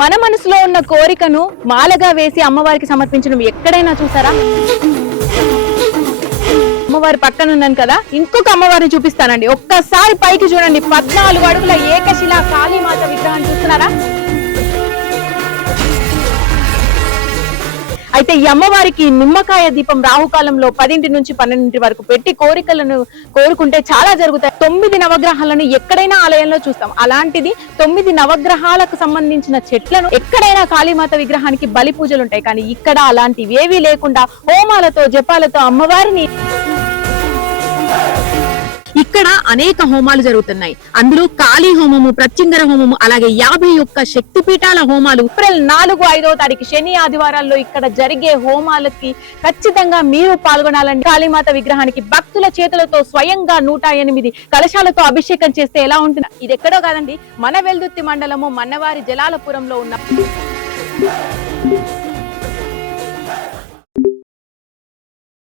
మన మనసులో ఉన్న కోరికను మాలగా వేసి అమ్మవారికి సమర్పించడం ఎక్కడైనా చూసారా? అమ్మవారి పక్కన ఉన్నాను కదా, ఇంకొక అమ్మవారిని చూపిస్తానండి. ఒక్కసారి పైకి చూడండి, 14 అడుగుల ఏకశిలా కాళీమాత విగ్రహాన్ని చూస్తున్నారా? అయితే ఈ అమ్మవారికి నిమ్మకాయ దీపం రాహుకాలంలో 10 నుంచి 12 వరకు పెట్టి కోరికలను కోరుకుంటే చాలా జరుగుతాయి. 9 నవగ్రహాలను ఎక్కడైనా ఆలయంలో చూస్తాం. అలాంటిది 9 నవగ్రహాలకు సంబంధించిన చెట్లను ఎక్కడైనా కాళీమాత విగ్రహానికి బలి పూజలు ఉంటాయి. కానీ ఇక్కడ అలాంటివి ఏవీ లేకుండా హోమాలతో జపాలతో అమ్మవారిని ఇక్కడ అనేక హోమాలు జరుగుతున్నాయి. అందులో కాళీ హోమము, ప్రత్యంగర హోమము, అలాగే 51 శక్తిపీఠాల హోమాలు ఏప్రిల్ 4, 5వ తారీఖు శని ఆదివారాల్లో ఇక్కడ జరిగే హోమాలకి ఖచ్చితంగా మీరు పాల్గొనాలండి. కాళీమాత విగ్రహానికి భక్తుల చేతులతో స్వయంగా 108 కలశాలతో అభిషేకం చేస్తే ఎలా ఉంటుంది? ఇది ఎక్కడో కాదండి, మన వెల్దుర్తి మండలము మన్నవారి జలాలపురంలో ఉన్న